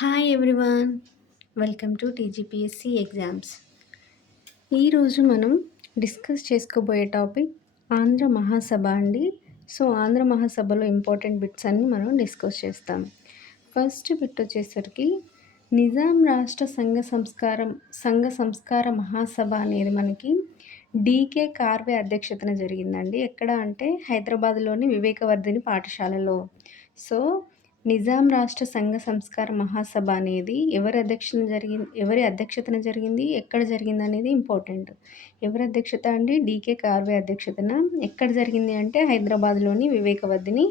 Hi everyone. Welcome to TGPSC exams. ఈరోజు మనం discuss చేసుకోబోయే టాపిక్ ఆంధ్ర మహాసభ అండి. సో ఆంధ్ర మహాసభలో ఇంపార్టెంట్ బిట్స్ అన్ని మనం డిస్కస్ చేస్తాం. ఫస్ట్ బిట్ వచ్చేసరికి నిజాం రాష్ట్ర సంఘ సంస్కార మహాసభ అనేది మనకి డీకే కార్వే అధ్యక్షతన జరిగిందండి. ఎక్కడ అంటే హైదరాబాద్లోని వివేకవర్ధిని పాఠశాలలో. సో నిజాం రాష్ట్ర సంఘ సంస్కార మహాసభ అనేది ఎవరి అధ్యక్షతన జరిగింది, ఎక్కడ జరిగింది అనేది ఇంపార్టెంట్. ఎవరి అధ్యక్షత అండి? డీకే కార్వే అధ్యక్షతన. ఎక్కడ జరిగింది అంటే హైదరాబాద్లోని వివేకవర్ధిని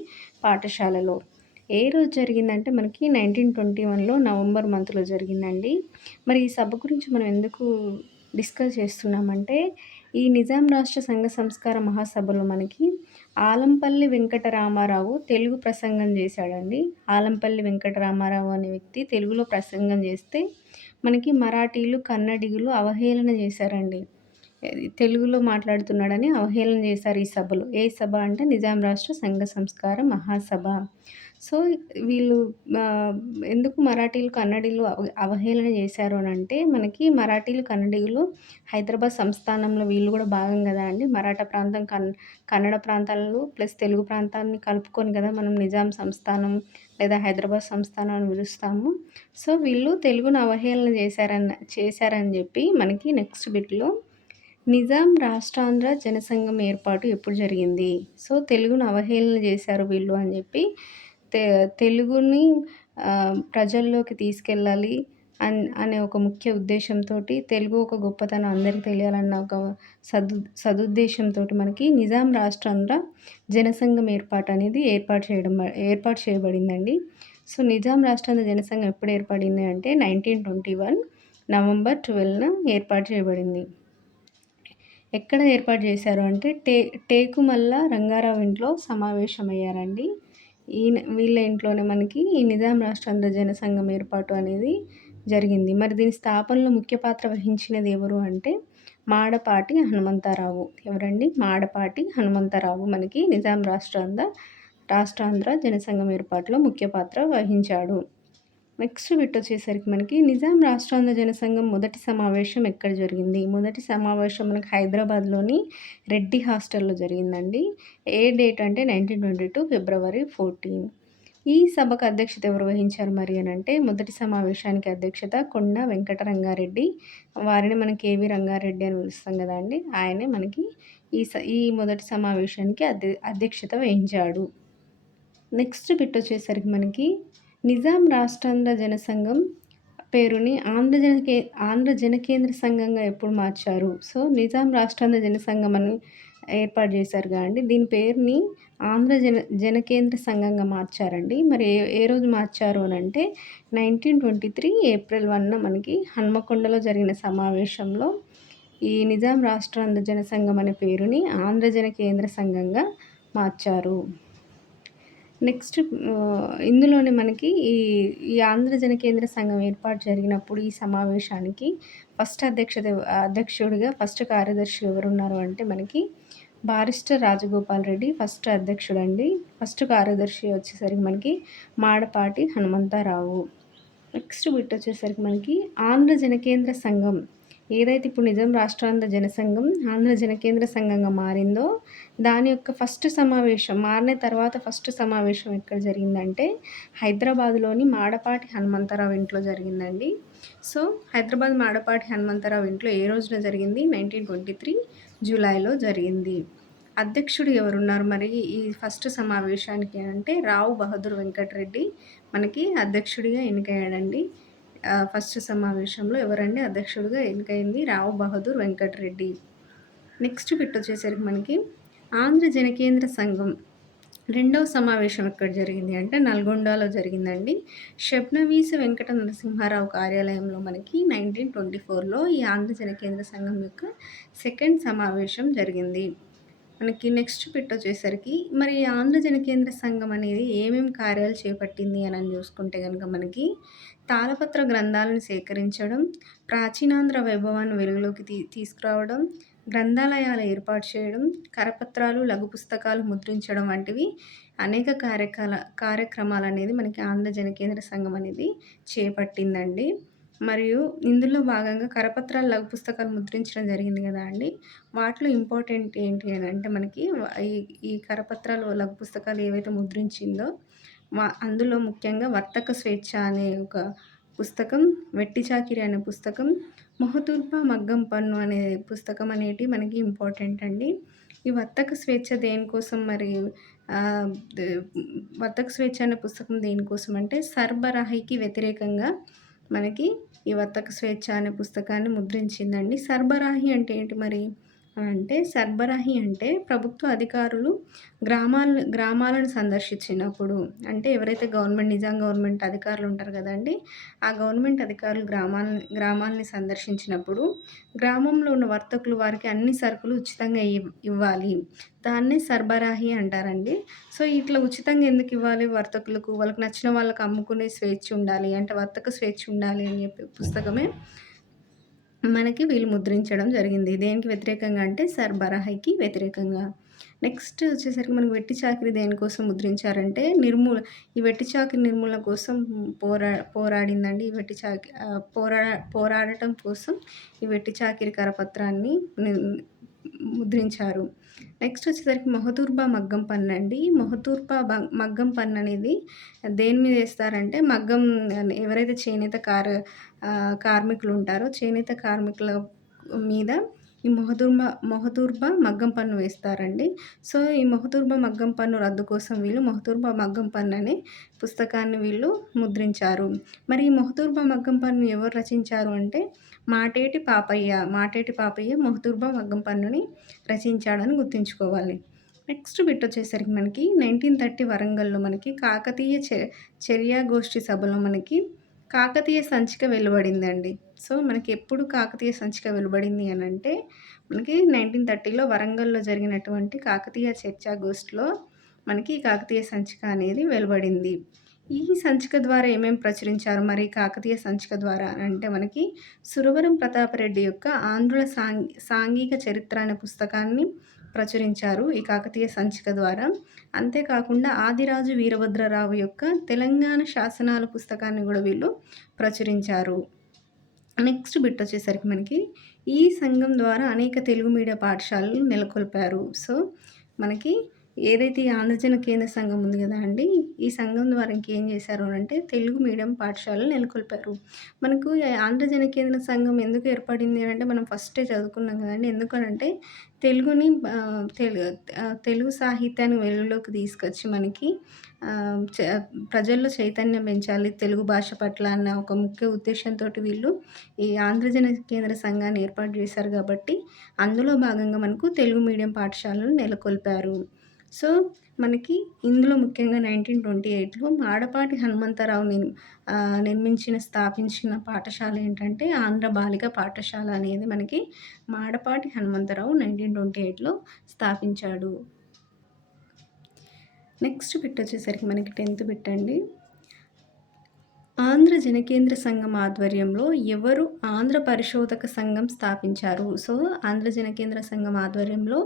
పాఠశాలలో. ఏ రోజు జరిగిందంటే మనకి 1921లో నవంబర్ మంత్లో జరిగిందండి. మరి ఈ సభ గురించి మనం ఎందుకు డిస్కస్ చేస్తున్నామంటే ఈ నిజాం రాష్ట్ర సంఘ సంస్కార మహాసభలో మనకి ఆలంపల్లి వెంకటరామారావు తెలుగు ప్రసంగం చేశాడండి. ఆలంపల్లి వెంకటరామారావు అనే వ్యక్తి తెలుగులో ప్రసంగం చేస్తే మనకి మరాఠీలు, కన్నడిగులు అవహేళన చేశారండి. తెలుగులో మాట్లాడుతున్నాడని అవహేళన చేశారు ఈ సభలో. ఏ సభ అంటే నిజాం రాష్ట్ర సంఘ సంస్కార మహాసభ. సో వీళ్ళు ఎందుకు మరాఠీలు, కన్నడిగులు అవహేళన చేశారు అని అంటే మనకి మరాఠీలు, కన్నడిగులు హైదరాబాద్ సంస్థానంలో వీళ్ళు కూడా భాగం కదా అండి. మరాఠా ప్రాంతం, కన్నడ ప్రాంతాలు ప్లస్ తెలుగు ప్రాంతాన్ని కలుపుకొని కదా మనం నిజాం సంస్థానం లేదా హైదరాబాద్ సంస్థానం అని పిలుస్తాము. సో వీళ్ళు తెలుగును అవహేళన చేశారని చెప్పి మనకి నెక్స్ట్ బిట్లో నిజాం రాష్ట్రాంధ్ర జనసంఘం ఏర్పాటు ఎప్పుడు జరిగింది? సో తెలుగును అవహేళన చేశారు వీళ్ళు అని చెప్పి తెలుగుని ప్రజల్లోకి తీసుకెళ్ళాలి అనే ఒక ముఖ్య ఉద్దేశంతోటి, తెలుగు ఒక గొప్పతనం అందరికీ తెలియాలన్న ఒక సదుద్దేశంతో మనకి నిజాం రాష్ట్రాంధ్ర జనసంఘం ఏర్పాటు చేయబడిందండి. సో నిజాం రాష్ట్రాంధ్ర జనసంఘం ఎప్పుడు ఏర్పడింది అంటే 1921 నవంబర్ 12న ఏర్పాటు చేయబడింది. ఎక్కడ ఏర్పాటు చేశారు అంటే టేకుమల్ల రంగారావు ఇంట్లో సమావేశమయ్యారండి. వీళ్ళ ఇంట్లోనే మనకి ఈ నిజాం రాష్ట్రాంధ్ర జనసంఘం ఏర్పాటు అనేది జరిగింది. మరి దీని స్థాపనలో ముఖ్య పాత్ర వహించినది ఎవరు అంటే మాడపాటి హనుమంతరావు. ఎవరండి? మాడపాటి హనుమంతరావు మనకి నిజాం రాష్ట్రాంధ్ర జనసంఘం ఏర్పాటులో ముఖ్య పాత్ర వహించాడు. నెక్స్ట్ బిట్ వచ్చేసరికి మనకి నిజాం రాష్ట్రాంధ్ర జనసంఘం మొదటి సమావేశం ఎక్కడ జరిగింది? మొదటి సమావేశం మనకి హైదరాబాద్లోని రెడ్డి హాస్టల్లో జరిగిందండి. ఏ డేట్ అంటే 1922 ఫిబ్రవరి 14. ఈ సభకు అధ్యక్షత ఎవరు వహించారు మరి అని అంటే మొదటి సమావేశానికి అధ్యక్షత కొండ వెంకట రంగారెడ్డి. వారిని మనం కేవి రంగారెడ్డి అని పిలుస్తాం కదా అండి. ఆయనే మనకి ఈ మొదటి సమావేశానికి అధ్యక్షత వహించాడు. నెక్స్ట్ బిట్ వచ్చేసరికి మనకి నిజాం రాష్ట్రాంధ్ర జనసంఘం పేరుని ఆంధ్ర జనకేంద్ర సంఘంగా ఎప్పుడు మార్చారు? సో నిజాం రాష్ట్రాంధ్ర జనసంఘం అని ఏర్పాటు చేశారు కదండి. దీని పేరుని ఆంధ్ర జనకేంద్ర సంఘంగా మార్చారండి. మరి ఏ రోజు మార్చారు అని అంటే 1923 ఏప్రిల్ 1న మనకి హన్మకొండలో జరిగిన సమావేశంలో ఈ నిజాం రాష్ట్రాంధ్ర జనసంఘం అనే పేరుని ఆంధ్ర జనకేంద్ర సంఘంగా మార్చారు. నెక్స్ట్ ఇందులోనే మనకి ఈ ఆంధ్ర జనకేంద్ర సంఘం ఏర్పాటు జరిగినప్పుడు ఈ సమావేశానికి అధ్యక్షుడిగా ఫస్ట్ కార్యదర్శి ఎవరున్నారు అంటే మనకి బారిస్టర్ రాజగోపాల్ రెడ్డి ఫస్ట్ అధ్యక్షుడండి. ఫస్ట్ కార్యదర్శి వచ్చేసరికి మనకి మాడపాటి హనుమంతరావు. నెక్స్ట్ బిట్ వచ్చేసరికి మనకి ఆంధ్ర జనకేంద్ర సంఘం ఏదైతే ఇప్పుడు నిజాం రాష్ట్రాంధ్ర జనసంఘం ఆంధ్ర జనకేంద్ర సంఘంగా మారిందో దాని యొక్క మారిన తర్వాత ఫస్ట్ సమావేశం ఎక్కడ జరిగిందంటే హైదరాబాద్లోని మాడపాటి హనుమంతరావు ఇంట్లో జరిగిందండి. సో హైదరాబాద్ మాడపాటి హనుమంతరావు ఇంట్లో ఏ రోజున జరిగింది? 1923 జూలైలో జరిగింది. అధ్యక్షుడు ఎవరున్నారు మరి ఈ ఫస్ట్ సమావేశానికి అంటే రావు బహదూర్ వెంకటరెడ్డి మనకి అధ్యక్షుడిగా ఎన్నికయ్యాడండి. ఫస్ట్ సమావేశంలో ఎవరండి అధ్యక్షుడిగా ఎన్నికైంది? రావు బహదూర్ వెంకటరెడ్డి. నెక్స్ట్ బిట్ వచ్చేసరికి మనకి ఆంధ్ర జనకేంద్ర సంఘం రెండవ సమావేశం ఎక్కడ జరిగింది అంటే నల్గొండలో జరిగిందండి. షబ్నవీస వెంకట నరసింహారావు కార్యాలయంలో మనకి 1924లో ఈ ఆంధ్ర జనకేంద్ర సంఘం యొక్క సెకండ్ సమావేశం జరిగింది. మనకి నెక్స్ట్ బిట్ వచ్చేసరికి మరి ఆంధ్ర జనకేంద్ర సంఘం అనేది ఏమేమి కార్యాలు చేపట్టింది అని చూసుకుంటే కనుక మనకి తాళపత్ర గ్రంథాలను సేకరించడం, ప్రాచీనాంధ్ర వైభవాన్ని వెలుగులోకి తీసుకురావడం, గ్రంథాలయాలు ఏర్పాటు చేయడం, కరపత్రాలు, లఘు పుస్తకాలు ముద్రించడం వంటివి అనేక కార్యక్రమాలనేది మనకి ఆంధ్ర జనకేంద్ర సంఘం అనేది చేపట్టిందండి. మరియు ఇందులో భాగంగా కరపత్రాలు, లఘు పుస్తకాలు ముద్రించడం జరిగింది గదా అండీ! వాటిలో ఇంపార్టెంట్ ఏంటి అనంటే మనకి ఈ ఈ కరపత్రాలు, లఘు పుస్తకాలు ఏవైతే ముద్రించిందో అందులో ముఖ్యంగా 'వర్తక స్వేచ్ఛ' అనే ఒక పుస్తకం, 'వెట్టి చాకిరి' అనే పుస్తకం, 'మొహతూర్పా మగ్గం పన్ను' అనే పుస్తకం అనేటివి మనకి ఇంపార్టెంట్ అండి. ఈ 'వర్తక స్వేచ్ఛ' దేనికోసం మరి ఆహ్, ద 'వర్తక స్వేచ్ఛ' అనే పుస్తకం దేనికోసం అంటే సర్బరాహీకి వ్యతిరేకంగా మనకి ఈ 'వర్తక స్వేచ్ఛ' అనే పుస్తకాన్ని ముద్రించిందండి. సర్బరాహి అంటే ఏంటి మరి? అంటే సర్బరాహి అంటే ప్రభుత్వ అధికారులు గ్రామాలను సందర్శించినప్పుడు, అంటే ఎవరైతే నిజాం గవర్నమెంట్ అధికారులు ఉంటారు గదండీ! ఆ గవర్నమెంట్ అధికారులు గ్రామాల్ని సందర్శించినప్పుడు, గ్రామంలో ఉన్న వర్తకులు వారికి అన్ని సరుకులు ఉచితంగా ఇవ్వాలి. దాన్నే సర్బరాహి అంటారండి. సో, ఇట్లా ఉచితంగా ఎందుకివ్వాలి వర్తకులకు? వాళ్ళకి నచ్చిన వాళ్ళకి అమ్ముకునే స్వేచ్ఛ ఉండాలి. అంటే వర్తక స్వేచ్ఛ ఉండాలి అని చెప్పి పుస్తకమే మనకి వీళ్ళు ముద్రించడం జరిగింది. దేనికి వ్యతిరేకంగా అంటే సర్బరాహీకి వ్యతిరేకంగా. నెక్స్ట్ వచ్చేసరికి మనకి వెట్టి చాకిరీ దేనికోసం ముద్రించారంటే ఈ వెట్టి చాకిరీ నిర్మూలన కోసం పోరాడిందండి. ఈ వెట్టి పోరాడటం కోసం ఈ వెట్టి చాకిరీ కరపత్రాన్ని ముద్రించారు. నెక్స్ట్ వచ్చేసరికి మొహతూర్బా మగ్గం పన్నండి. మొహతూర్బా మగ్గం పన్ననేది దేని మీద ఏస్తారంటే ఎవరైతే చేనేత కార్మికులుంటారో చేనేత కార్మికుల మీద ఈ మొహతూర్బా మగ్గం పన్ను వేస్తారండి. సో, ఈ మొహతూర్బా మగ్గం పన్ను రద్దు కోసం వీళ్ళు మొహతూర్బా మగ్గం పన్ను అనే పుస్తకాన్ని వీళ్ళు ముద్రించారు. మరి ఈ మొహతూర్బా మగ్గం పన్ను ఎవరు రచించారు అంటే మాటేటి పాపయ్య మొహతూర్బా మగ్గం పన్నుని రచించాడని గుర్తుంచుకోవాలి. నెక్స్ట్ బిట్ వచ్చేసరికి మనకి 1930 వరంగల్‌లో మనకి కాకతీయ చర్యాగోష్ఠి సభలో మనకి కాకతీయ సంచిక వెలువడిందండి. సో, మనకి ఎప్పుడు కాకతీయ సంచిక వెలువడింది అనంటే మనకి 1930లో వరంగల్‌లో జరిగినటువంటి కాకతీయ చర్చాగోష్ఠిలో మనకి కాకతీయ సంచిక అనేది వెలువడింది. ఈ సంచిక ద్వారా ఏమేమి ప్రచురించారు మరి కాకతీయ సంచిక ద్వారా అంటే మనకి సురవరం ప్రతాపరెడ్డి యొక్క ఆంధ్రుల సాంఘిక చరిత్ర అనే పుస్తకాన్ని ప్రచురించారు ఈ కాకతీయ సంచిక ద్వారా. అంతేకాకుండా ఆదిరాజు వీరభద్రరావు యొక్క తెలంగాణ శాసనాల పుస్తకాన్ని గూడా వీళ్ళు ప్రచురించారు. నెక్స్ట్ బిట్ వచ్చేసరికి మనకి ఈ సంఘం ద్వారా అనేక తెలుగు మీడియా పాఠశాలలు నెలకొల్పారు. సో, మనకి ఏదైతే ఈ ఆంధ్రజన కేంద్ర సంఘం ఉంది గదా అండీ! ఈ సంఘం ద్వారా ఇంకేం చేశారు అనంటే తెలుగు మీడియం పాఠశాలలు నెలకొల్పారు. మనకు ఈ ఆంధ్రజన కేంద్ర సంఘం ఎందుకు ఏర్పడింది అనంటే మనం ఫస్టే చదువుకున్నాం గదండీ! ఎందుకనంటే తెలుగుని తెలుగు సాహిత్యాన్ని వెలుగులోకి తీసుకొచ్చి మనకి ప్రజల్లో చైతన్యం పెంచాలి తెలుగు భాష పట్ల అన్న ఒక ముఖ్య ఉద్దేశంతోటి వీళ్ళు ఈ ఆంధ్రజన కేంద్ర సంఘాన్ని ఏర్పాటు చేశారు గాబట్టి, అందులో భాగంగా మనకు తెలుగు మీడియం పాఠశాలలు నెలకొల్పారు. సో, మనకి ఇందులో ముఖ్యంగా 1928లో మాడపాటి హనుమంతరావు స్థాపించిన పాఠశాల ఏంటంటే ఆంధ్ర బాలిక పాఠశాల అనేది మనకి మాడపాటి హనుమంతరావు 1928లో స్థాపించాడు. నెక్స్ట్ బిట్ వచ్చేసరికి మనకి 10థ్ బిట్ అండి. ఆంధ్ర జనకేంద్ర సంఘం ఆధ్వర్యంలో ఎవరు ఆంధ్ర పరిశోధక సంఘం స్థాపించారు? సో, ఆంధ్ర జనకేంద్ర సంఘం ఆధ్వర్యంలో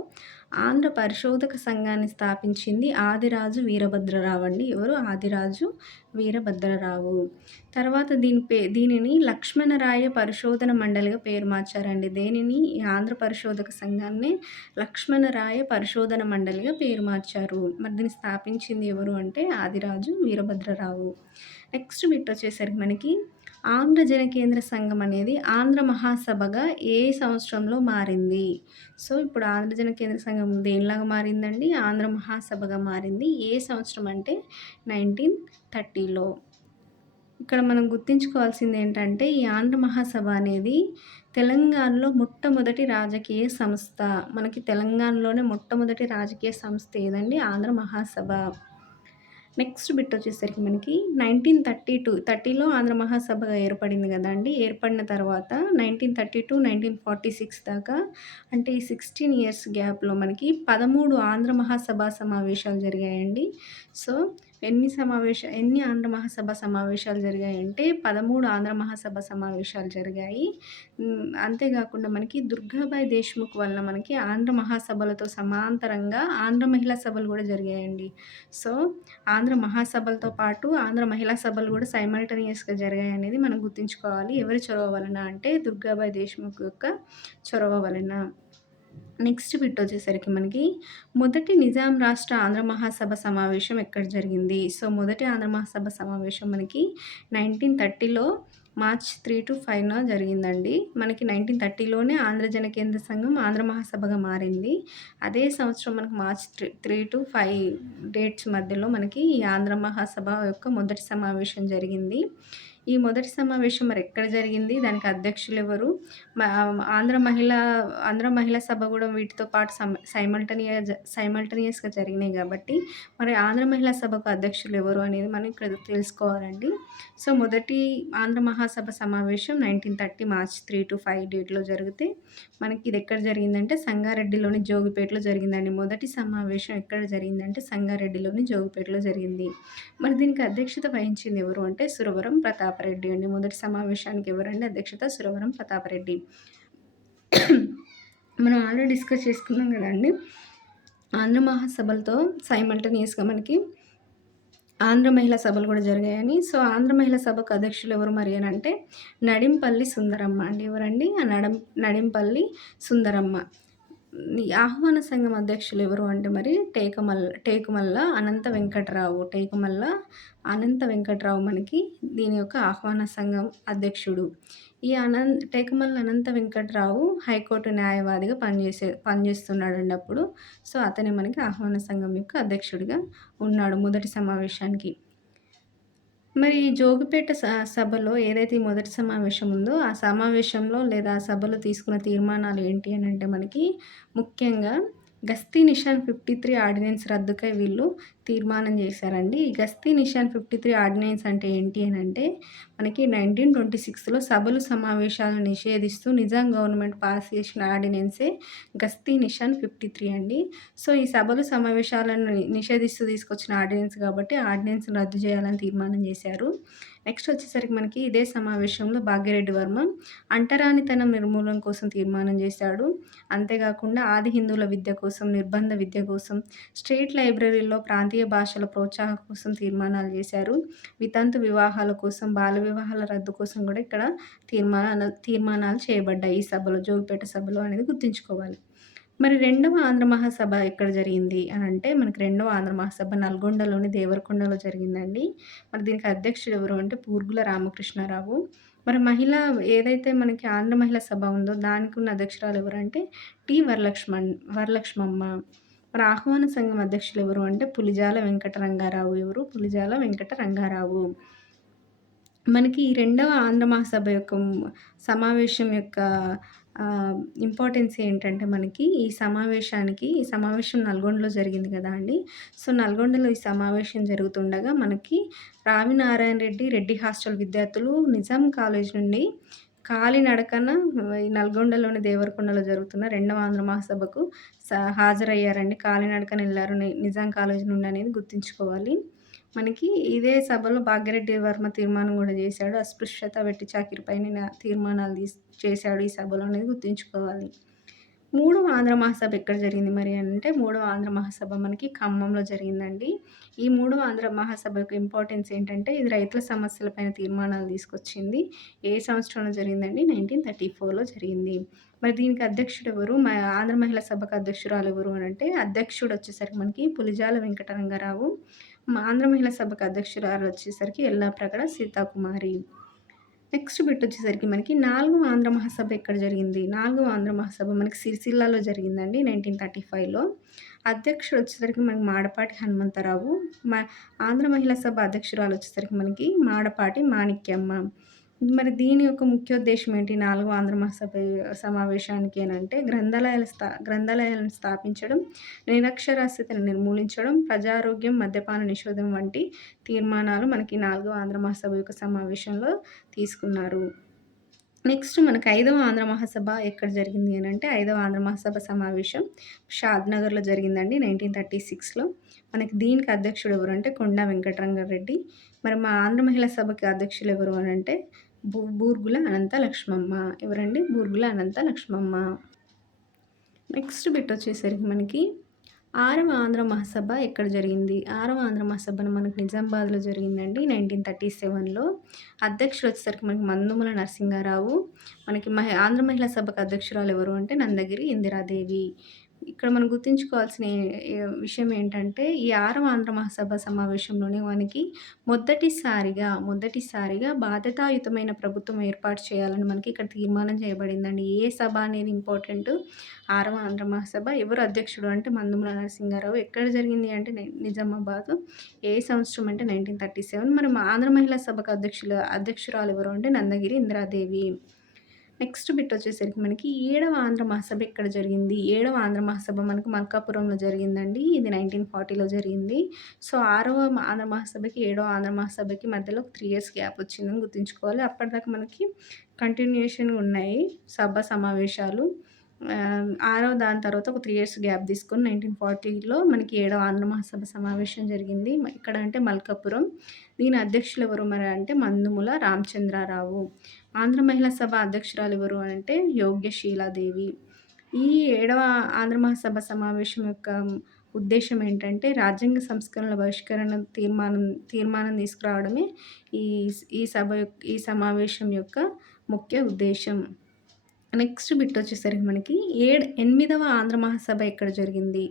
ఆంధ్ర పరిశోధక సంఘాన్ని స్థాపించింది ఆదిరాజు వీరభద్రరావు అండి. ఎవరు? ఆదిరాజు వీరభద్రరావు. తర్వాత దీనిని లక్ష్మణరాయ పరిశోధన మండలిగా పేరు మార్చారండి. దేనిని? ఈ ఆంధ్ర పరిశోధక సంఘాన్ని లక్ష్మణరాయ పరిశోధన మండలిగా పేరు మార్చారు. మరి దీన్ని స్థాపించింది ఎవరు అంటే ఆదిరాజు వీరభద్రరావు. నెక్స్ట్ బిట్ వచ్చేసరికి మనకి ఆంధ్ర జనకేంద్ర సంఘం అనేది ఆంధ్ర మహాసభగా ఏ సంవత్సరంలో మారింది? సో, ఇప్పుడు ఆంధ్ర జనకేంద్ర సంఘం దేనిలాగా మారిందండి? ఆంధ్ర మహాసభగా మారింది. ఏ సంవత్సరం అంటే 1930లో. ఇక్కడ మనం గుర్తుంచుకోవాల్సింది ఏంటంటే ఈ ఆంధ్ర మహాసభ అనేది తెలంగాణలో మొట్టమొదటి రాజకీయ సంస్థ. మనకి తెలంగాణలోనే మొట్టమొదటి రాజకీయ సంస్థ ఏదండి? ఆంధ్ర మహాసభ. నెక్స్ట్ బిట్ వచ్చేసరికి మనకి 1930లో ఆంధ్ర మహాసభగా ఏర్పడింది గదండీ! ఏర్పడిన తర్వాత 1930-1946 దాకా అంటే ఈ 16 ఇయర్స్ గ్యాప్‌లో మనకి 13 ఆంధ్ర మహాసభ సమావేశాలు జరిగాయండి. సో, ఎన్ని ఆంధ్ర మహాసభ సమావేశాలు జరిగాయంటే 13 ఆంధ్ర మహాసభ సమావేశాలు జరిగాయి. అంతేగాకుండా మనకి దుర్గాబాయి దేశ్ముఖ్ వలన మనకి ఆంధ్ర మహాసభలతో సమాంతరంగా ఆంధ్ర మహిళా సభలు గూడా జరిగాయండి. సో, ఆంధ్ర మహాసభలతో పాటు ఆంధ్ర మహిళా సభలు గూడా సైమల్టేనియస్‌గా జరిగాయనేది మనం గుర్తుంచుకోవాలి. ఎవరి చొరవ వలన అంటే దుర్గాబాయి దేశ్ముఖ్ యొక్క చొరవ వలన. నెక్స్ట్ బిట్ వచ్చేసరికి మనకి మొదటి నిజాం రాష్ట్ర ఆంధ్ర మహాసభ సమావేశం ఎక్కడ జరిగింది? సో, మొదటి ఆంధ్ర మహాసభ సమావేశం మనకి 1930లో మార్చ్ 3-5న జరిగిందండి. మనకి 1930లోనే ఆంధ్ర జన కేంద్ర సంఘం ఆంధ్ర మహాసభగా మారింది. అదే సంవత్సరం మనకు మార్చ్ 3-5 డేట్స్ మధ్యలో మనకి ఈ ఆంధ్ర మహాసభ యొక్క మొదటి సమావేశం జరిగింది. ఈ మొదటి సమావేశం మరెక్కడ జరిగింది? దానికి అధ్యక్షులెవరు? మా ఆంధ్ర మహిళా సభ గూడా వీటితో పాటు సైమల్టేనియస్‌గా జరిగినాయి గాబట్టి, మరి ఆంధ్ర మహిళా సభకు అధ్యక్షులెవరు అనేది మనం ఇక్కడ తెలుసుకోవాలండి. సో, మొదటి ఆంధ్ర మహాసభ సమావేశం 1930 మార్చ్ 3-5 డేట్‌లో జరిగితే, మనకి ఇదెక్కడ జరిగిందంటే సంగారెడ్డిలోని జోగిపేటలో జరిగిందండి. మొదటి సమావేశం ఎక్కడ జరిగిందంటే సంగారెడ్డిలోని జోగిపేటలో జరిగింది. మరి దీనికి అధ్యక్షత వహించింది ఎవరు అంటే సురవరం ప్రతాపరెడ్డి అండి. మొదటి సమావేశానికి ఎవరండి అధ్యక్షత? సురవరం ప్రతాపరెడ్డి. మనం ఆల్రెడీ డిస్కస్ చేసుకున్నాం గదండీ! ఆంధ్ర మహాసభలతో సైమల్టేనియస్‌గా మనకి ఆంధ్ర మహిళా సభలు గూడా జరిగాయని. సో, ఆంధ్ర మహిళా సభకు అధ్యక్షులు ఎవరు మరి అనంటే నడింపల్లి సుందరమ్మ అండి. ఎవరండి? నడింపల్లి సుందరమ్మ. ఈ ఆహ్వాన సంఘం అధ్యక్షులు ఎవరు అంటే మరి టేకుమల్ల అనంత వెంకట్రావు మనకి దీని యొక్క ఆహ్వాన సంఘం అధ్యక్షుడు. ఈ టేకుమల్ల అనంత వెంకట్రావు హైకోర్టు న్యాయవాదిగా పనిచేస్తున్నాడండి అప్పుడు. సో, అతనే మనకి ఆహ్వాన సంఘం యొక్క అధ్యక్షుడిగా ఉన్నాడు మొదటి సమావేశానికి. మరి ఈ జోగిపేట సభలో ఏదైతే ఈ మొదటి సమావేశం ఉందో, ఆ సమావేశంలో లేదా ఆ సభలో తీసుకున్న తీర్మానాలు ఏంటి అనంటే మనకి ముఖ్యంగా గస్తీ నిషాన్ 53 ఆర్డినెన్స్ రద్దుకై వీళ్ళు తీర్మానం చేశారండి. ఈ గస్తీ నిషాన్ 53 ఆర్డినెన్స్ అంటే ఏంటి అనంటే మనకి 1926లో సభలు సమావేశాలను నిషేధిస్తూ నిజాం గవర్నమెంట్ పాస్ చేసిన ఆర్డినెన్సే గస్తీ నిషాన్ 53 అండి. సో, ఈ సభలు సమావేశాలను నిషేధిస్తూ తీసుకొచ్చిన ఆర్డినెన్స్ కాబట్టి ఆ ఆర్డినెన్స్‌ని రద్దు చేయాలని తీర్మానం చేశారు. నెక్స్ట్ వచ్చేసరికి మనకి ఇదే సమావేశంలో భాగ్యరెడ్డి వర్మ అంటరానితనం నిర్మూలన కోసం తీర్మానం చేశాడు. అంతేకాకుండా ఆది హిందువుల విద్య కోసం, నిర్బంధ విద్య కోసం, స్టేట్ లైబ్రరీలో ప్రాంతీయ భాషల ప్రోత్సాహం కోసం తీర్మానాలు చేశారు. వితంతు వివాహాల కోసం, బాల వివాహాల రద్దు కోసం కూడా ఇక్కడ తీర్మానాలు చేయబడ్డాయి ఈ సభలో, జోగిపేట సభలో అనేది గుర్తుంచుకోవాలి. మరి రెండవ ఆంధ్ర మహాసభ ఎక్కడ జరిగింది అనంటే మనకి రెండవ ఆంధ్ర మహాసభ నల్గొండలోని దేవరకొండలో జరిగిందండి. మరి దీనికి అధ్యక్షుడు ఎవరు అంటే పూర్గుల రామకృష్ణారావు. మరి ఏదైతే మనకి ఆంధ్ర మహిళా సభ ఉందో దానికి ఉన్న అధ్యక్షురాలు ఎవరంటే వరలక్ష్మమ్మ. మరి ఆహ్వాన సంఘం అధ్యక్షులు ఎవరు అంటే పులిజాల వెంకట రంగారావు. మనకి ఈ రెండవ ఆంధ్ర మహాసభ యొక్క సమావేశం యొక్క ఇంపార్టెన్స్ ఏంటంటే మనకి ఈ సమావేశం నల్గొండలో జరిగింది కదా అండి. సో, నల్గొండలో ఈ సమావేశం జరుగుతుండగా మనకి రావినారాయణ రెడ్డి హాస్టల్ విద్యార్థులు నిజాం కాలేజ్ నుండి కాలినడకన ఈ నల్గొండలోని దేవరకొండలో జరుగుతున్న రెండవ ఆంధ్ర మహాసభకు హాజరయ్యారండి. కాలినడకన ఎళ్లారు నిజాం కాలేజ్ నుండి అనేది గుర్తుంచుకోవాలి. మనకి ఇదే సభలో భాగ్యరెడ్డి వర్మ తీర్మానం గూడా చేశాడు. అస్పృశ్యత, వెట్టి చాకిరిపైన తీర్మానాలు చేశాడు ఈ సభలో అనేది గుర్తుంచుకోవాలి. మూడవ ఆంధ్ర మహాసభ ఎక్కడ జరిగింది మరి అంటే మూడవ ఆంధ్ర మహాసభ మనకి ఖమ్మంలో జరిగిందండి. ఈ మూడవ ఆంధ్ర మహాసభ యొక్క ఇంపార్టెన్స్ ఏంటంటే ఇది రైతుల సమస్యలపైన తీర్మానాలు తీసుకొచ్చింది. ఏ సంవత్సరంలో జరిగిందండి? 1934లో జరిగింది. మరి దీనికి అధ్యక్షుడు ఎవరు? ఆంధ్ర మహిళా సభకు అధ్యక్షురాలు ఎవరు అనంటే అధ్యక్షుడు వచ్చేసరికి మనకి పులిజాల వెంకట రంగారావు. ఆంధ్ర మహిళా సభకు అధ్యక్షురాలు వచ్చేసరికి ఎల్లాప్రగడ సీతాకుమారి. నెక్స్ట్ బిట్ వచ్చేసరికి మనకి 4వ ఆంధ్ర మహాసభ ఎక్కడ జరిగింది? 4వ ఆంధ్ర మహాసభ మనకి సిరిసిల్లాలో జరిగిందండి 1935లో. అధ్యక్షుడు వచ్చేసరికి మనకి మాడపాటి హనుమంతరావు. ఆంధ్ర మహిళా సభ అధ్యక్షురాలు వచ్చేసరికి మనకి మాడపాటి మాణిక్యమ్మ. మరి దీని యొక్క ముఖ్యోద్దేశం ఏంటి 4వ ఆంధ్ర మహాసభ సమావేశానికి అనంటే గ్రంథాలయాలను స్థాపించడం, నిరక్షరాస్యతను నిర్మూలించడం, ప్రజారోగ్యం, మద్యపాన నిషేధం వంటి తీర్మానాలు మనకి 4వ ఆంధ్ర మహాసభ యొక్క సమావేశంలో తీసుకున్నారు. నెక్స్ట్ మనకు ఐదవ ఆంధ్ర మహాసభ ఎక్కడ జరిగింది అనంటే, ఐదవ ఆంధ్ర మహాసభ సమావేశం షాద్‌నగర్‌లో జరిగిందండి 1936లో. మనకి దీనికి అధ్యక్షుడు ఎవరంటే కొండా వెంకటరంగారెడ్డి. మరి మా ఆంధ్ర మహిళా సభకి అధ్యక్షులు ఎవరు అనంటే బూర్గుల అనంత లక్ష్మమ్మ. ఎవరండి? బూర్గుల అనంత లక్ష్మమ్మ. నెక్స్ట్ బిట్ వచ్చేసరికి మనకి ఆరవ ఆంధ్ర మహాసభ ఎక్కడ జరిగింది? ఆరవ ఆంధ్ర మహాసభను మనకు నిజామాబాద్‌లో జరిగిందండి 1937లో. అధ్యక్షుడు వచ్చేసరికి మనకి మందుముల నరసింహారావు. మనకి ఆంధ్ర మహిళా సభకు అధ్యక్షురాలు ఎవరు అంటే నందగిరి ఇందిరాదేవి. ఇక్కడ మనం గుర్తుంచుకోవాల్సిన విషయం ఏంటంటే, ఈ ఆరవ ఆంధ్ర మహాసభ సమావేశంలోనే మనకి మొదటిసారిగా బాధ్యతాయుతమైన ప్రభుత్వం ఏర్పాటు చేయాలని మనకి ఇక్కడ తీర్మానం చేయబడిందండి. ఏ సభ అనేది ఇంపార్టెంటు. ఆరవ ఆంధ్ర మహాసభ ఎవరు అధ్యక్షుడు అంటే మందుముల నరసింహారావు. ఎక్కడ జరిగింది అంటే నిజామాబాదు. ఏ సంవత్సరం అంటే 1937. మరి మా ఆంధ్ర మహిళా సభకు అధ్యక్షురాలు ఎవరు అంటే నందగిరి ఇందిరాదేవి. నెక్స్ట్ బిట్ వచ్చేసరికి మనకి ఏడవ ఆంధ్ర మహాసభ ఎక్కడ జరిగింది? ఏడవ ఆంధ్ర మహాసభ మనకు మల్కాపురంలో జరిగిందండి. ఇది 1940లో జరిగింది. సో, ఆరవ ఆంధ్ర మహాసభకి, ఏడవ ఆంధ్ర మహాసభకి మధ్యలో 3 ఇయర్స్ గ్యాప్ వచ్చిందని గుర్తుంచుకోవాలి. అప్పటిదాకా మనకి కంటిన్యూయేషన్‌గా ఉన్నాయి సమావేశాలు. దాని తర్వాత ఒక 3 ఇయర్స్ గ్యాప్ తీసుకొని 1940లో మనకి ఏడవ ఆంధ్ర మహాసభ సమావేశం జరిగింది. ఇక్కడ అంటే మల్కాపురం. దీని అధ్యక్షులు ఎవరు మరి అంటే మందుముల రామచంద్రారావు. ఆంధ్ర మహిళా సభ అధ్యక్షురాలు ఎవరు అంటే యోగ్యశీలాదేవి. ఈ ఏడవ ఆంధ్ర మహాసభ సమావేశం యొక్క ఉద్దేశ్యం ఏంటంటే రాజ్యాంగ సంస్కరణల బహిష్కరణ తీర్మానం తీసుకురావడమే ఈ ఈ సమావేశం యొక్క ముఖ్య ఉద్దేశ్యం. నెక్స్ట్ బిట్ వచ్చేసరికి మనకి ఎనిమిదవ ఆంధ్ర మహాసభ ఎక్కడ జరిగింది?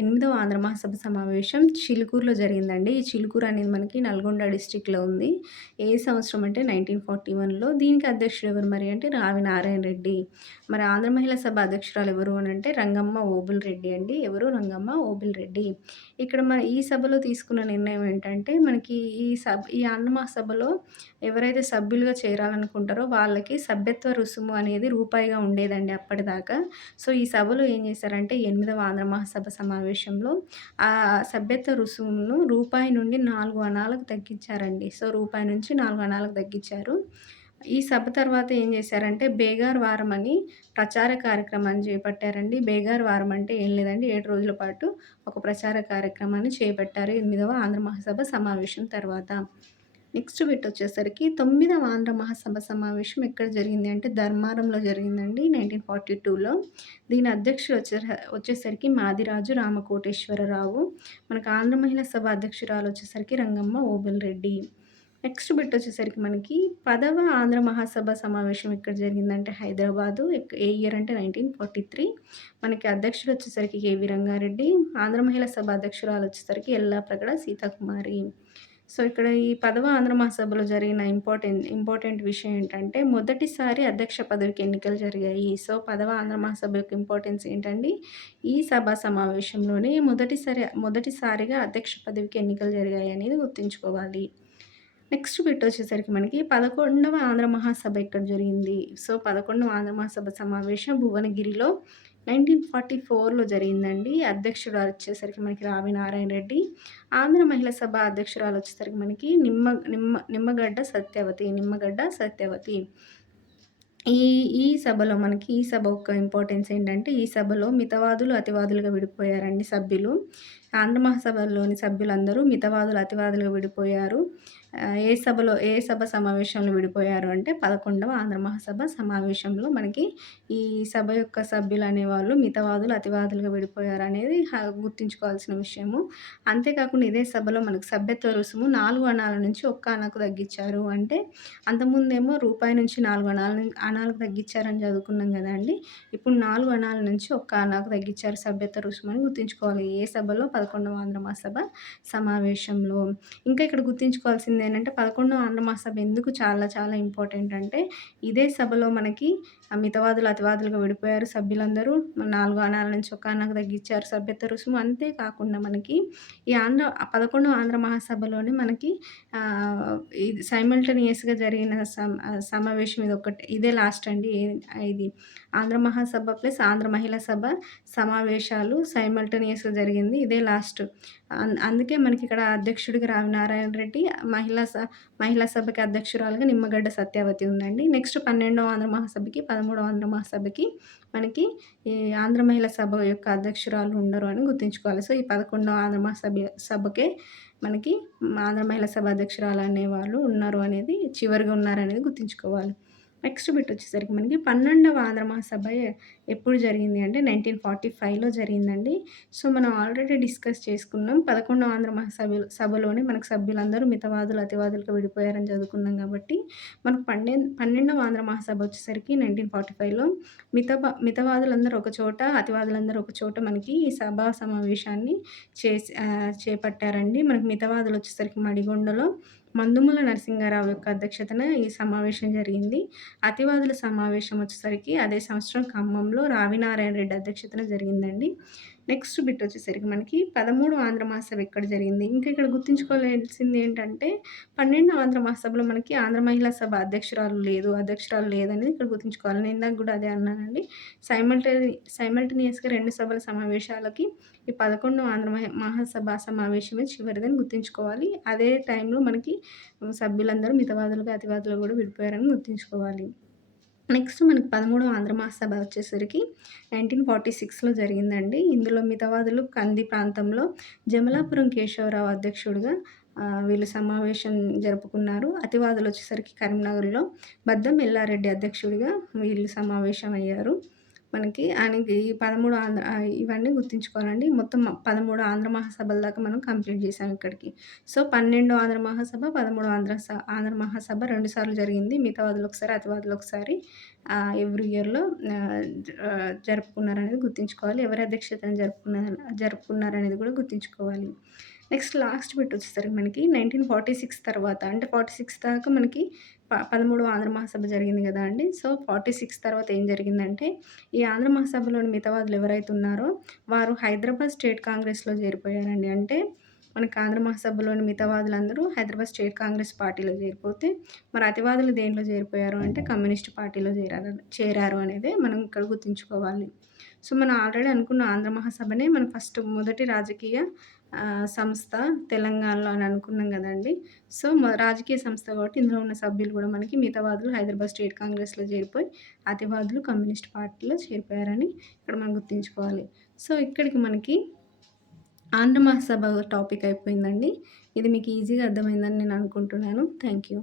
ఎనిమిదవ ఆంధ్ర మహాసభ సమావేశం చిలుకూరులో జరిగిందండి. ఈ చిలుకూరు అనేది మనకి నల్గొండ డిస్ట్రిక్ట్‌లో ఉంది. ఏ సంవత్సరం అంటే 1941లో. దీనికి అధ్యక్షుడు ఎవరు మరి అంటే రావి నారాయణ రెడ్డి. మరి ఆంధ్ర మహిళా సభ అధ్యక్షురాలు ఎవరు అనంటే రంగమ్మ ఓబుల్ రెడ్డి అండి. ఎవరు? రంగమ్మ ఓబుల్ రెడ్డి. ఇక్కడ ఈ సభలో తీసుకున్న నిర్ణయం ఏంటంటే మనకి ఈ ఆంధ్ర మహాసభలో ఎవరైతే సభ్యులుగా చేరాలనుకుంటారో వాళ్ళకి సభ్యత్వ రుసుము అనేది రూపాయిగా ఉండేదండి అప్పటిదాకా. సో, ఈ సభలో ఏం చేశారంటే 8వ ఆంధ్ర మహాసభ సమావేశంలో ఆ సభ్యత్వ రుసుమును రూపాయి నుండి 4 అణాలకు తగ్గించారండి. సో, రూపాయి నుంచి 4 అణాలకు తగ్గించారు. ఈ సభ తర్వాత ఏం చేశారంటే బేగార్ వారం అని ప్రచార కార్యక్రమాన్ని చేపట్టారండి. బేగార్ వారం అంటే ఏం లేదండి 7 రోజుల పాటు ఒక ప్రచార కార్యక్రమాన్ని చేపట్టారు 8వ ఆంధ్ర మహాసభ సమావేశం తర్వాత. నెక్స్ట్ బిట్ వచ్చేసరికి 9వ ఆంధ్ర మహాసభ సమావేశం ఎక్కడ జరిగింది అంటే ధర్మారంలో జరిగిందండి 1942లో. దీని అధ్యక్షుడు వచ్చేసరికి మాదిరాజు రామకోటేశ్వరరావు. మనకు ఆంధ్ర మహిళా సభ అధ్యక్షురాలు వచ్చేసరికి రంగమ్మ ఓబుల్ రెడ్డి. నెక్స్ట్ బిట్ వచ్చేసరికి మనకి 10వ ఆంధ్ర మహాసభ సమావేశం ఎక్కడ జరిగిందంటే హైదరాబాదు. ఏ ఇయర్ అంటే 1943. మనకి అధ్యక్షుడు వచ్చేసరికి కేవీ రంగారెడ్డి. ఆంధ్ర మహిళా సభ అధ్యక్షురాలు వచ్చేసరికి యల్లాప్రగడ సీతాకుమారి. సో, ఇక్కడ ఈ 10వ ఆంధ్ర మహాసభలో జరిగిన ఇంపార్టెంట్ విషయం ఏంటంటే మొదటిసారి అధ్యక్ష పదవికి ఎన్నికలు జరిగాయి. సో, 10వ ఆంధ్ర మహాసభ యొక్క ఇంపార్టెన్స్ ఏంటండి? ఈ సభా సమావేశంలోనే మొదటిసారిగా అధ్యక్ష పదవికి ఎన్నికలు జరిగాయి అనేది గుర్తుంచుకోవాలి. నెక్స్ట్ బిట్ వచ్చేసరికి మనకి 11వ ఆంధ్ర మహాసభ ఎక్కడ జరిగింది? సో, 11వ ఆంధ్ర మహాసభ సమావేశం భువనగిరిలో 1944లో జరిగిందండి. అధ్యక్షురాలు వచ్చేసరికి మనకి రావి నారాయణ రెడ్డి. ఆంధ్ర మహిళా సభ అధ్యక్షురాలు వచ్చేసరికి మనకి నిమ్మగడ్డ సత్యవతి. ఈ ఈ సభలో మనకి ఈ సభ యొక్క ఇంపార్టెన్స్ ఏంటంటే, ఈ సభలో మితవాదులు, అతివాదులుగా విడిపోయారండి సభ్యులు. ఆంధ్ర మహాసభలోని సభ్యులందరూ మితవాదులు, అతివాదులుగా విడిపోయారు. ఏ సభ సమావేశంలో విడిపోయారు అంటే 11వ ఆంధ్ర మహాసభ సమావేశంలో మనకి ఈ సభ యొక్క సభ్యులు అనేవాళ్ళు మితవాదులు, అతివాదులుగా విడిపోయారనేది గుర్తుంచుకోవాల్సిన విషయము. అంతేకాకుండా ఇదే సభలో మనకు సభ్యత్వ రుసుము 4 అణాల నుంచి 1 అణకు తగ్గించారు. అంటే అంతకుముందేమో రూపాయి నుంచి 4 అణాలకు తగ్గించారని చదువుకున్నాం కదండీ! ఇప్పుడు 4 అణాల నుంచి 1 అణకు తగ్గించారు సభ్యత్వ రుసుమని గుర్తుంచుకోవాలి. ఏ సభలో? 11వ ఆంధ్ర మహాసభ సమావేశంలో. ఇంకా ఇక్కడ గుర్తుంచుకోవాల్సింది ఏంటంటే 11వ ఆంధ్ర మహాసభ ఎందుకు చాలా ఇంపార్టెంట్ అంటే ఇదే సభలో మనకి మితవాదులు, అతివాదులుగా విడిపోయారు సభ్యులందరూ. 4 అణాల నుంచి 1 అణకు తగ్గించారు సభ్యత్వ రుసుము. అంతేకాకుండా మనకి ఈ 11వ ఆంధ్ర మహాసభలోనే మనకి ఇది సైమల్టేనియస్‌గా జరిగిన సమావేశం ఇదే లాస్ట్ అండి. ఇది ఆంధ్ర మహాసభ ప్లస్ ఆంధ్ర మహిళా సభ సమావేశాలు సైమల్టేనియస్‌గా జరిగింది. ఇదే లాస్ట్. అందుకే మనకిక్కడ అధ్యక్షుడిగా రావినారాయణ రెడ్డి, మహిళా సభకి అధ్యక్షురాలుగా నిమ్మగడ్డ సత్యావతి ఉందండి. నెక్స్ట్ 12వ ఆంధ్ర మహాసభకి, 13వ ఆంధ్ర మహాసభకి మనకి ఈ ఆంధ్ర మహిళా సభ యొక్క అధ్యక్షురాలు ఉండరు అని గుర్తుంచుకోవాలి. సో, ఈ 11వ ఆంధ్ర సభకే మనకి ఆంధ్ర మహిళా సభ అధ్యక్షురాలు అనేవాళ్ళు ఉన్నారు అనేది, చివరిగా ఉన్నారనేది గుర్తుంచుకోవాలి. నెక్స్ట్ బిట్ వచ్చేసరికి మనకి 12వ ఆంధ్ర మహాసభ ఎప్పుడు జరిగింది అంటే 1945లో జరిగిందండి. సో, మనం ఆల్రెడీ డిస్కస్ చేసుకున్నాం. 11వ ఆంధ్ర సభలోనే మనకు సభ్యులందరూ మితవాదులు, అతివాదులుగా విడిపోయారని చదువుకున్నాం కాబట్టి, మనకు 12వ ఆంధ్ర మహాసభ వచ్చేసరికి 1945లో మితవాదులందరూ ఒక చోట, అతివాదులందరూ ఒక చోట మనకి ఈ సభా సమావేశాన్ని చేపట్టారండి. మనకు మితవాదులు వచ్చేసరికి మడిగొండలో మందుముల నరసింహారావు యొక్క అధ్యక్షతన ఈ సమావేశం జరిగింది. అతివాదుల సమావేశం వచ్చేసరికి అదే సంవత్సరం ఖమ్మంలో రావినారాయణ రెడ్డి అధ్యక్షతన జరిగిందండి. నెక్స్ట్ బిట్ వచ్చేసరికి మనకి 13వ ఆంధ్ర మహాసభ ఎక్కడ జరిగింది? ఇంకా ఇక్కడ గుర్తుంచుకోవాల్సింది ఏంటంటే 12వ ఆంధ్ర మహాసభలో మనకి ఆంధ్ర మహిళా సభ అధ్యక్షురాలు లేదనేది ఇక్కడ గుర్తుంచుకోవాలి. నేను ఇందాక కూడా అదే అన్నానండి. సైమల్టేనియస్‌గా 2 సభల సమావేశాలకి ఈ 11వ ఆంధ్ర మహాసభ సమావేశమే చివరిదని గుర్తుంచుకోవాలి. అదే టైంలో మనకి సభ్యులందరూ మితవాదులుగా, అతివాదులుగా కూడా విడిపోయారని గుర్తుంచుకోవాలి. నెక్స్ట్ మనకి 13వ ఆంధ్ర మహాసభ వచ్చేసరికి 1946లో జరిగిందండి. ఇందులో మితవాదులు కంది ప్రాంతంలో జమలాపురం కేశవరావు అధ్యక్షుడిగా వీళ్ళు సమావేశం జరుపుకున్నారు. అతివాదులు వచ్చేసరికి కరీంనగర్‌లో బద్దం ఎల్లారెడ్డి అధ్యక్షుడిగా వీళ్ళు సమావేశమయ్యారు. మనకి ఆయనకి 13 ఇవన్నీ గుర్తుంచుకోవాలండి. మొత్తం 13 ఆంధ్ర మహాసభల దాకా మనం కంప్లీట్ చేసాం ఇక్కడికి. సో, 12 ఆంధ్ర మహాసభ, 13 ఆంధ్ర మహాసభ 2 సార్లు జరిగింది. మిగతావాదులు ఒకసారి, అతివాదులు ఒకసారి ఎవ్రీ ఇయర్‌లో జరుపుకున్నారనేది గుర్తుంచుకోవాలి. ఎవరి అధ్యక్షతన జరుపుకున్నారనేది కూడా గుర్తుంచుకోవాలి. నెక్స్ట్ లాస్ట్ బిట్ వచ్చేసరికి మనకి 1946 తర్వాత అంటే 46 దాకా మనకి 13వ ఆంధ్ర మహాసభ జరిగింది కదా అండి. సో, 46 తర్వాత ఏం జరిగిందంటే ఈ ఆంధ్ర మహాసభలోని మితవాదులు ఎవరైతే ఉన్నారో వారు హైదరాబాద్ స్టేట్ కాంగ్రెస్‌లో చేరిపోయారండి. అంటే మనకి ఆంధ్ర మహాసభలోని మితవాదులందరూ హైదరాబాద్ స్టేట్ కాంగ్రెస్ పార్టీలో చేరిపోతే, మరి అతివాదులు దేంట్లో చేరిపోయారు అంటే కమ్యూనిస్ట్ పార్టీలో చేరారు అనేదే మనం ఇక్కడ గుర్తుంచుకోవాలి. సో, మనం ఆల్రెడీ అనుకున్న ఆంధ్ర మహాసభనే మన మొదటి రాజకీయ సంస్థ తెలంగాణలో అని అనుకున్నాం గదండీ. సో, రాజకీయ సంస్థ కాబట్టి ఇందులో ఉన్న సభ్యులు గూడా మనకి మితవాదులు హైదరాబాద్ స్టేట్ కాంగ్రెస్‌లో చేరిపోయి, అతివాదులు కమ్యూనిస్ట్ పార్టీలో చేరిపోయారని ఇక్కడ మనం గుర్తుంచుకోవాలి. సో, ఇక్కడికి మనకి ఆంధ్ర మహాసభ టాపిక్ అయిపోయిందండి. ఇది మీకు ఈజీగా అర్థమైందని నేను అనుకుంటున్నాను. Thank you.